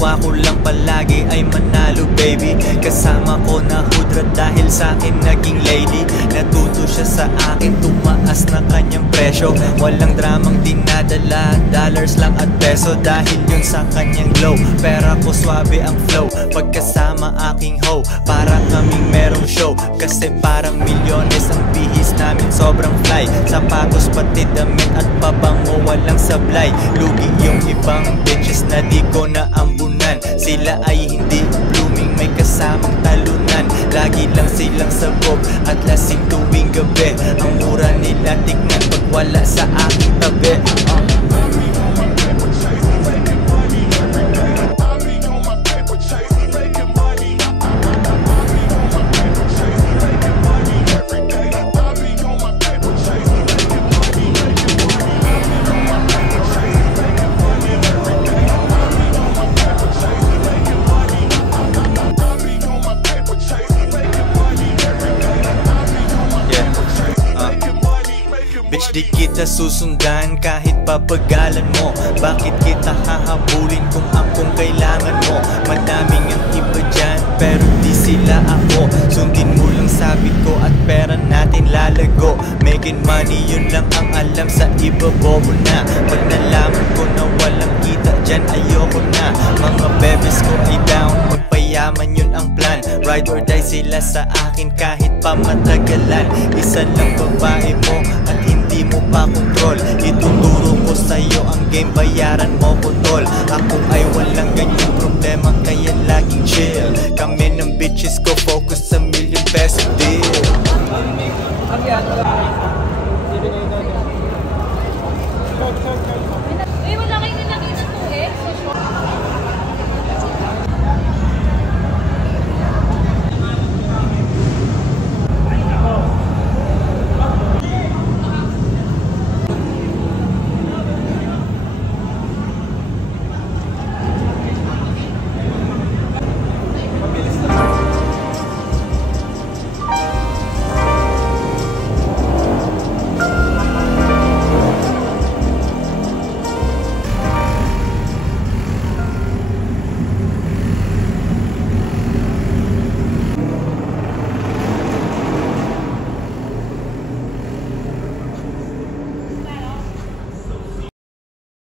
ginagawa ko lang palagi ay manalo baby. Kasama ko na hudra dahil sa akin naging lady. Natuto siya sa akin, tumaas na kanyang presyo. Walang dramang dinadala, dollars lang at peso. Dahil yun sa kanyang glow, pera ko swabe ang flow. Pagkasama aking hoe, para kaming merong show. Kasi parang milyones ang bihis namin, sobrang fly. Sapatos pati damit at pabango, walang sablay. Lugi yung ibang bitches na di ko naambunan. Sila ay hindi blooming, may kasamang talunan. Lagi lang silang sabog at lasing tuwing gabi. Ang mura nila tignan pag wala sa aking tabi. Bitch, di kita susundan kahit papagalan mo. Bakit kita hahabulin kung akong kailangan mo? Madaming ang iba dyan pero di sila ako. Sundin mo lang sabi ko at pera natin lalago. Making money yun lang ang alam, sa iba bobo na. Pag nalaman ko na walang kita dyan ayoko na. Mga bebes ko ay down, magpayaman yun ang plan. Ride or die sila sa akin kahit pa matagalan. Isa lang babae mo at hindi mo pa control. Ituturo ko sa'yo ang game, bayaran mo ko tol. Ako ay walang ganyang problema kaya laging chill. Kami ng bitches ko focus sa million peso deal. Ang